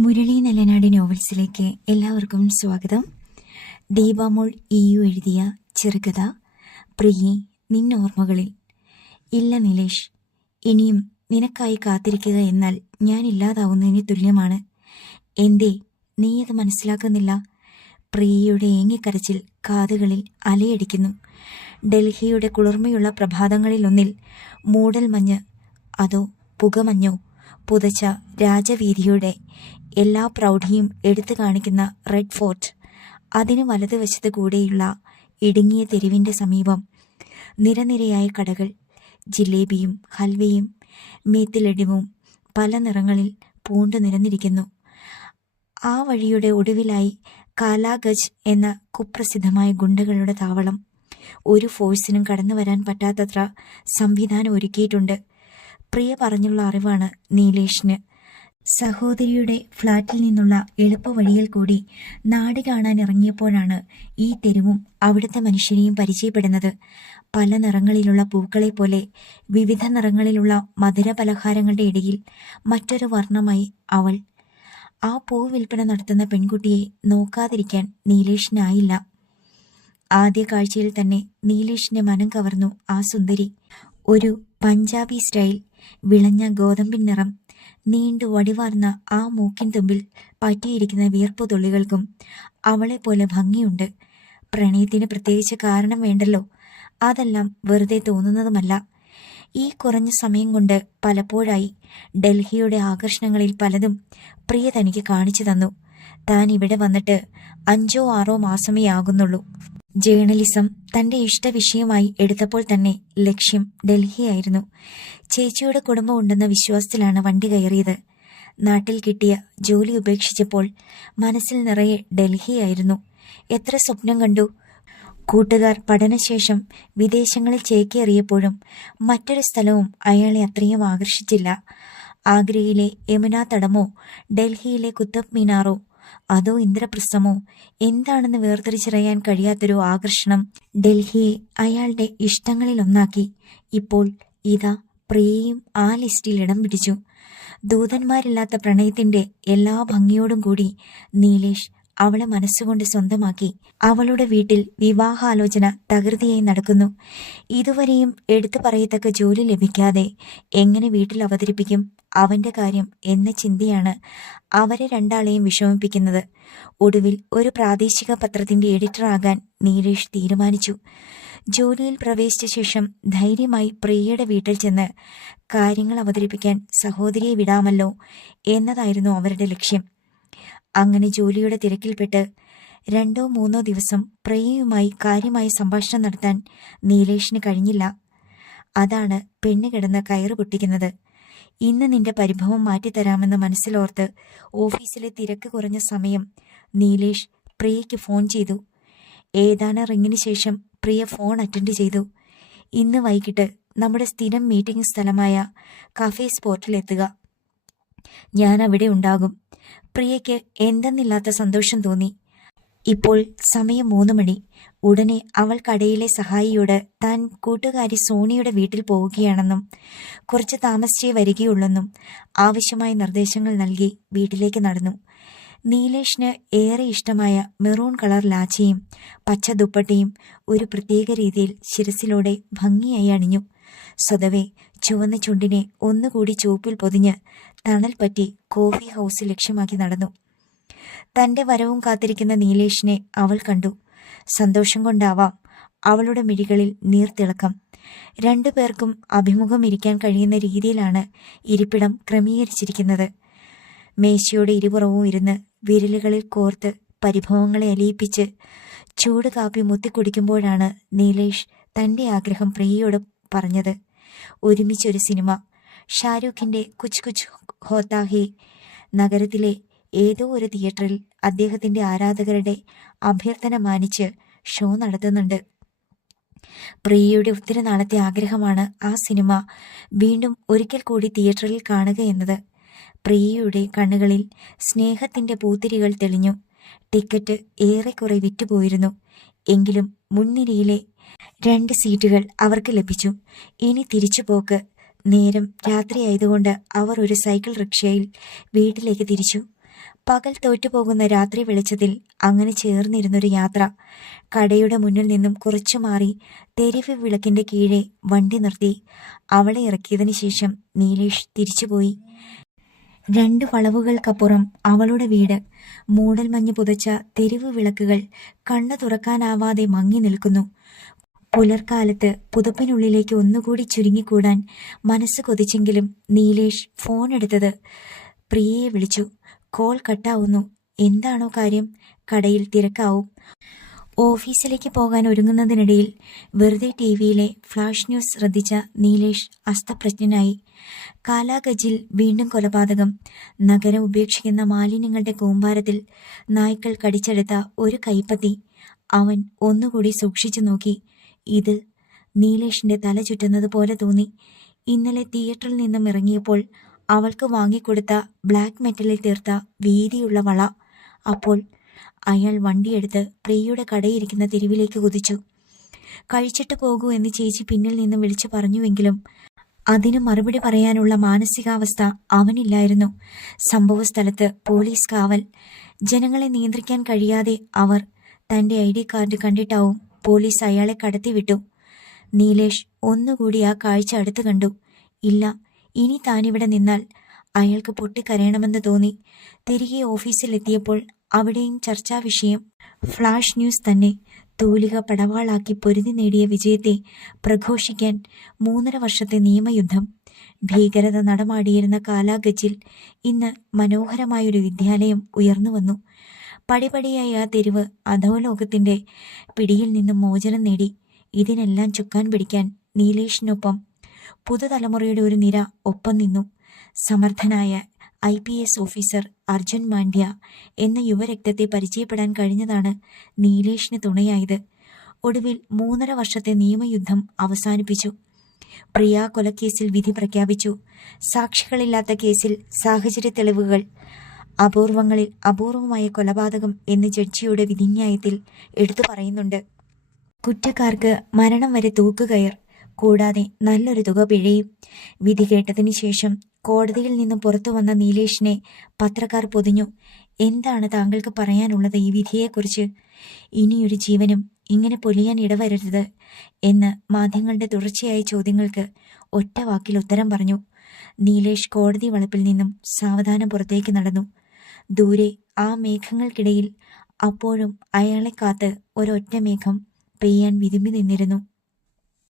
മുരളി നല്ലനാട് നോവൽസിലേക്ക് എല്ലാവർക്കും സ്വാഗതം. ദീപാമോൾ ഇയു എഴുതിയ ചെറുകഥ പ്രിയെ നിന്നോർമ്മകളിൽ. ഇല്ല നിലേഷ് ഇനിയും നിനക്കായി കാത്തിരിക്കുക എന്നാൽ ഞാൻ ഇല്ലാതാവുന്നതിന് തുല്യമാണ്. എന്തേ നീ അത് മനസ്സിലാക്കുന്നില്ല? പ്രിയയുടെ ഏങ്ങിക്കരച്ചിൽ കാതുകളിൽ അലയടിക്കുന്നു. ഡൽഹിയുടെ കുളിർമയുള്ള പ്രഭാതങ്ങളിലൊന്നിൽ മൂടൽ മഞ്ഞ് അതോ പുകമഞ്ഞോ പുതച്ച രാജവീതിയുടെ എല്ലാ പ്രൗഢിയും എടുത്തു കാണിക്കുന്ന റെഡ് ഫോർട്ട്. അതിന് വലതുവശത്ത് കൂടെയുള്ള ഇടുങ്ങിയ തെരുവിന്റെ സമീപം നിരനിരയായ കടകൾ ജിലേബിയും ഹൽവയും മീത്തിലടിവും പല നിറങ്ങളിൽ പൂണ്ടു നിരന്നിരിക്കുന്നു ആ വഴിയുടെ ഒടുവിലായി കാലാഗജ് എന്ന കുപ്രസിദ്ധമായ ഗുണ്ടകളുടെ താവളം. ഒരു ഫോഴ്സിനും കടന്നു വരാൻ പറ്റാത്തത്ര സംവിധാനം ഒരുക്കിയിട്ടുണ്ട്. പ്രിയ പറഞ്ഞുള്ള അറിവാണ് നീലേഷിന്. സഹോദരിയുടെ ഫ്ളാറ്റിൽ നിന്നുള്ള എളുപ്പവഴിയിൽ കൂടി നാട് കാണാൻ ഇറങ്ങിയപ്പോഴാണ് ഈ തെരുവും അവിടുത്തെ മനുഷ്യരെയും പരിചയപ്പെടുന്നത്. പല നിറങ്ങളിലുള്ള പൂക്കളെ പോലെ വിവിധ നിറങ്ങളിലുള്ള മധുര പലഹാരങ്ങളുടെ ഇടയിൽ മറ്റൊരു വർണമായി അവൾ. ആ പൂ വിൽപ്പന നടത്തുന്ന പെൺകുട്ടിയെ നോക്കാതിരിക്കാൻ നീലേഷിനായില്ല. ആദ്യ കാഴ്ചയിൽ തന്നെ നീലേഷിന്റെ മനം കവർന്നു ആ സുന്ദരി. ഒരു പഞ്ചാബി സ്റ്റൈൽ വിളഞ്ഞ ഗോതമ്പിൻ നിറം നീണ്ടു വടിവാർന്ന ആ മൂക്കിൻ തുമ്പിൽ പറ്റിയിരിക്കുന്ന വിയർപ്പു തുള്ളികൾക്കും അവളെ പോലെ ഭംഗിയുണ്ട്. പ്രണയത്തിന് പ്രത്യേകിച്ച് കാരണം വേണ്ടല്ലോ. അതെല്ലാം വെറുതെ തോന്നുന്നതുമല്ല. ഈ കുറഞ്ഞ സമയം കൊണ്ട് പലപ്പോഴായി ഡൽഹിയുടെ ആകർഷണങ്ങളിൽ പലതും പ്രിയ തനിക്ക് കാണിച്ചു തന്നു. താൻ ഇവിടെ വന്നിട്ട് അഞ്ചോ ആറോ മാസമേ ആകുന്നുള്ളൂ. ജേർണലിസം തന്റെ ഇഷ്ടവിഷയമായി എടുത്തപ്പോൾ തന്നെ ലക്ഷ്യം ഡൽഹിയായിരുന്നു. ചേച്ചിയുടെ കുടുംബം ഉണ്ടെന്ന വിശ്വാസത്തിലാണ് വണ്ടി കയറിയത്. നാട്ടിൽ കിട്ടിയ ജോലി ഉപേക്ഷിച്ചപ്പോൾ മനസ്സിൽ നിറയെ ഡൽഹിയായിരുന്നു. എത്ര സ്വപ്നം കണ്ടു. കൂട്ടുകാർ പഠനശേഷം വിദേശങ്ങളിൽ ചേക്കേറിയപ്പോഴും മറ്റൊരു സ്ഥലവും അയാളെ അത്രയും ആകർഷിച്ചില്ല. ആഗ്രയിലെ യമുനാ തടമോ ഡൽഹിയിലെ കുത്തബ് മീനാറോ അതോ ഇന്ദ്രപ്രസ്ഥമോ? എന്താണെന്ന് വേർതിരിച്ചറിയാൻ കഴിയാത്തൊരു ആകർഷണം ഡൽഹിയെ അയാളുടെ ഇഷ്ടങ്ങളിലൊന്നാക്കി. ഇപ്പോൾ ഇതാ പ്രിയയും ആ ലിസ്റ്റിൽ ഇടം പിടിച്ചു. ദൂതന്മാരില്ലാത്ത പ്രണയത്തിന്റെ എല്ലാ ഭംഗിയോടും കൂടി നീലേഷ് അവളെ മനസ്സുകൊണ്ട് സ്വന്തമാക്കി അവളുടെ വീട്ടിൽ വിവാഹാലോചന തകൃതിയായി നടക്കുന്നു. ഇതുവരെയും എടുത്തു പറയത്തക്ക ജോലി ലഭിക്കാതെ എങ്ങനെ വീട്ടിൽ അവതരിപ്പിക്കും? അവന്റെ കാര്യം എന്ന ചിന്തയാണ് അവരെ രണ്ടാളെയും വിഷമിപ്പിക്കുന്നത്. ഒടുവിൽ ഒരു പ്രാദേശിക പത്രത്തിന്റെ എഡിറ്ററാകാൻ നീരേഷ് തീരുമാനിച്ചു. ജോലിയിൽ പ്രവേശിച്ച ശേഷം ധൈര്യമായി പ്രിയയുടെ വീട്ടിൽ ചെന്ന് കാര്യങ്ങൾ അവതരിപ്പിക്കാൻ സഹോദരിയെ വിടാമല്ലോ എന്നതായിരുന്നു അവരുടെ ലക്ഷ്യം. അങ്ങനെ ജോലിയുടെ തിരക്കിൽപ്പെട്ട് രണ്ടോ മൂന്നോ ദിവസം പ്രിയയുമായി കാര്യമായി സംഭാഷണം നടത്താൻ നീലേഷിന് കഴിഞ്ഞില്ല. അതാണ് പെണ്ണ് കിടന്ന് കയറ് പൊട്ടിക്കുന്നത്. ഇന്ന് നിന്റെ പരിഭവം മാറ്റിത്തരാമെന്ന് മനസ്സിലോർത്ത് ഓഫീസിലെ തിരക്ക് കുറഞ്ഞ സമയം നീലേഷ് പ്രിയയ്ക്ക് ഫോൺ ചെയ്തു. ഏതാണ് റിങ്ങിന് ശേഷം പ്രിയ ഫോൺ അറ്റൻഡ് ചെയ്തു. ഇന്ന് വൈകിട്ട് നമ്മുടെ സ്ഥിരം മീറ്റിംഗ് സ്ഥലമായ കഫേ സ്പോട്ടിലെത്തുക. ഞാൻ അവിടെ ഉണ്ടാകും. പ്രിയയ്ക്ക് എന്തെന്നില്ലാത്ത സന്തോഷം തോന്നി. ഇപ്പോൾ സമയം മൂന്ന് മണി. ഉടനെ അവൾ കടയിലെ സഹായിയോട് താൻ കൂട്ടുകാരി സോണിയുടെ വീട്ടിൽ പോവുകയാണെന്നും കുറച്ച് താമസിച്ചേ വരികയുള്ളെന്നും ആവശ്യമായ നിർദ്ദേശങ്ങൾ നൽകി വീട്ടിലേക്ക് നടന്നു. നീലേഷിന് ഏറെ ഇഷ്ടമായ മെറൂൺ കളർ ലാച്ചയും പച്ച ദുപ്പട്ടയും ഒരു പ്രത്യേക രീതിയിൽ ശിരസിലൂടെ ഭംഗിയായി അണിഞ്ഞു. സ്വതവേ ചുവന്ന ചുണ്ടിനെ ഒന്നുകൂടി ചുവപ്പിൽ പൊതിഞ്ഞ് തണൽ പറ്റി കോഫി ഹൗസ് ലക്ഷ്യമാക്കി നടന്നു. തന്റെ വരവും കാത്തിരിക്കുന്ന നീലേഷിനെ അവൾ കണ്ടു. സന്തോഷം കൊണ്ടാവാം അവളുടെ മിഴികളിൽ നീർത്തിളക്കം. രണ്ടു പേർക്കും അഭിമുഖം ഇരിക്കാൻ കഴിയുന്ന രീതിയിലാണ് ഇരിപ്പിടം ക്രമീകരിച്ചിരിക്കുന്നത്. മേശയുടെ ഇരുപുറവും ഇരുന്ന് വിരലുകളിൽ കോർത്ത് പരിഭവങ്ങളെ അലിയിപ്പിച്ച് ചൂട് കാപ്പി മുത്തിക്കുടിക്കുമ്പോഴാണ് നീലേഷ് തന്റെ ആഗ്രഹം പ്രിയയോട് പറഞ്ഞത്. ഒരുമിച്ചൊരു സിനിമ. ഷാരൂഖിന്റെ കുച്ച് കുച്ച് ഹോത്താഹി നഗരത്തിലെ ഏതോ ഒരു തിയേറ്ററിൽ അദ്ദേഹത്തിന്റെ ആരാധകരുടെ അഭ്യർത്ഥന മാനിച്ച് ഷോ നടത്തുന്നുണ്ട്. പ്രിയയുടെ ഒത്തിരി നാളത്തെ ആഗ്രഹമാണ് ആ സിനിമ വീണ്ടും ഒരിക്കൽ കൂടി തിയേറ്ററിൽ കാണുക എന്നത്. പ്രിയയുടെ കണ്ണുകളിൽ സ്നേഹത്തിന്റെ പൂത്തിരികൾ തെളിഞ്ഞു. ടിക്കറ്റ് ഏറെക്കുറെ വിറ്റുപോയിരുന്നു. എങ്കിലും മുൻനിരയിലെ രണ്ട് സീറ്റുകൾ അവർക്ക് ലഭിച്ചു. ഇനി തിരിച്ചു പോക്ക് നേരം രാത്രിയായതുകൊണ്ട് അവർ ഒരു സൈക്കിൾ റിക്ഷയിൽ വീട്ടിലേക്ക് തിരിച്ചു. പകൽ തോറ്റുപോകുന്ന രാത്രി വെളിച്ചത്തിൽ അങ്ങനെ ചേർന്നിരുന്നൊരു യാത്ര കടയുടെ മുന്നിൽ നിന്നും കുറച്ചു മാറി തെരുവ് വിളക്കിന്റെ കീഴെ വണ്ടി നിർത്തി. അവളെ ഇറക്കിയതിനു ശേഷം നീലേഷ് തിരിച്ചുപോയി. രണ്ട് വളവുകൾക്കപ്പുറം അവളുടെ വീട്. മൂടൽമഞ്ഞ് പുതച്ച തെരുവ് വിളക്കുകൾ കണ്ണു തുറക്കാനാവാതെ മങ്ങി നിൽക്കുന്നു. പുലർക്കാലത്ത് പുതപ്പിനുള്ളിലേക്ക് ഒന്നുകൂടി ചുരുങ്ങിക്കൂടാൻ മനസ്സ് കൊതിച്ചെങ്കിലും നീലേഷ് ഫോൺ എടുത്തത് പ്രിയയെ വിളിച്ചു. കോൾ കട്ടാവുന്നു. എന്താണോ കാര്യം? കടയിൽ തിരക്കാവും. ഓഫീസിലേക്ക് പോകാൻ ഒരുങ്ങുന്നതിനിടയിൽ വെറുതെ ടി വിയിലെ ഫ്ലാഷ് ന്യൂസ് ശ്രദ്ധിച്ച നീലേഷ് അസ്ഥപ്രജ്ഞനായി കാലാഗജിൽ വീണ്ടും കൊലപാതകം. നഗരം ഉപേക്ഷിക്കുന്ന മാലിന്യങ്ങളുടെ കൂമ്പാരത്തിൽ നായ്ക്കൾ കടിച്ചെടുത്ത ഒരു കൈപ്പത്തി. അവൻ ഒന്നുകൂടി സൂക്ഷിച്ചു നോക്കി. ഇത് നീലേഷിന്റെ തല ചുറ്റുന്നത് പോലെ തോന്നി. ഇന്നലെ തിയേറ്ററിൽ നിന്നും ഇറങ്ങിയപ്പോൾ അവൾക്ക് വാങ്ങിക്കൊടുത്ത ബ്ലാക്ക് മെറ്റലിൽ തീർത്ത വീതിയുള്ള വള. അപ്പോൾ അയാൾ വണ്ടിയെടുത്ത് പ്രിയയുടെ കടയിരിക്കുന്ന തെരുവിലേക്ക് കുതിച്ചു. കഴിച്ചിട്ട് പോകൂ എന്ന് ചേച്ചി പിന്നിൽ നിന്ന് വിളിച്ചു പറഞ്ഞുവെങ്കിലും അതിന് മറുപടി പറയാനുള്ള മാനസികാവസ്ഥ അവനില്ലായിരുന്നു. സംഭവസ്ഥലത്ത് പോലീസ് കാവൽ. ജനങ്ങളെ നിയന്ത്രിക്കാൻ കഴിയാതെ അവർ തന്റെ ഐ ഡി കാർഡ് കണ്ടിട്ടാവും പോലീസ് അയാളെ കടത്തിവിട്ടു. നീലേഷ് ഒന്നുകൂടി ആ കാഴ്ച അടുത്ത് കണ്ടു. ഇല്ല ഇനി താനിവിടെ നിന്നാൽ അയാൾക്ക് പൊട്ടിക്കരയണമെന്ന് തോന്നി. തിരികെ ഓഫീസിലെത്തിയപ്പോൾ അവിടെയും ചർച്ചാ വിഷയം. ഫ്ലാഷ് ന്യൂസ് തന്നെ തൂലിക പടവാളാക്കി പൊരുതി നേടിയ വിജയത്തെ പ്രഘോഷിക്കാൻ മൂന്നര വർഷത്തെ നിയമയുദ്ധം. ഭീകരത നടമാടിയിരുന്ന കാലാഗച്ചിൽ ഇന്ന് മനോഹരമായൊരു വിദ്യാലയം ഉയർന്നു വന്നു. പടിപടിയായി ആ തെരുവ് അധോലോകത്തിന്റെ പിടിയിൽ നിന്നും മോചനം നേടി. ഇതിനെല്ലാം ചുക്കാൻ പിടിക്കാൻ നീലേഷിനൊപ്പം പുതുതലമുറയുടെ ഒരു നിര ഒപ്പം നിന്നു. സമർത്ഥനായ I P S officer Arjun Mandya എന്ന യുവരക്തത്തെ പരിചയപ്പെടാൻ കഴിഞ്ഞതാണ് നീലേഷിന് തുണയായത്. ഒടുവിൽ മൂന്നര വർഷത്തെ നിയമയുദ്ധം അവസാനിപ്പിച്ചു. പ്രിയ കൊലക്കേസിൽ വിധി പ്രഖ്യാപിച്ചു. സാക്ഷികളില്ലാത്ത കേസിൽ സാഹചര്യ തെളിവുകൾ അപൂർവങ്ങളിൽ അപൂർവമായ കൊലപാതകം എന്ന് ജഡ്ജിയുടെ വിധിന്യായത്തിൽ എടുത്തു പറയുന്നുണ്ട്. കുറ്റക്കാർക്ക് മരണം വരെ തൂക്കുകയർ കൂടാതെ നല്ലൊരു തുക പിഴയും. വിധി കേട്ടതിനു ശേഷം കോടതിയിൽ നിന്ന് പുറത്തു വന്ന നീലേഷിനെ പത്രക്കാർ പൊതിഞ്ഞു. എന്താണ് താങ്കൾക്ക് പറയാനുള്ളത് ഈ വിധിയെക്കുറിച്ച്? ഇനിയൊരു ജീവനും ഇങ്ങനെ പൊലിയാൻ ഇടവരരുത് എന്ന് മാധ്യമങ്ങളുടെ തുടർച്ചയായ ചോദ്യങ്ങൾക്ക് ഒറ്റ വാക്കിൽ ഉത്തരം പറഞ്ഞു. നീലേഷ് കോടതി വളപ്പിൽ നിന്നും സാവധാനം പുറത്തേക്ക് നടന്നു. ദൂരെ ആ മേഘങ്ങൾക്കിടയിൽ അപ്പോഴും അയാളെ കാത്ത് ഒരൊറ്റ മേഘം പെയ്യാൻ വിതുമ്പി നിന്നിരുന്നു.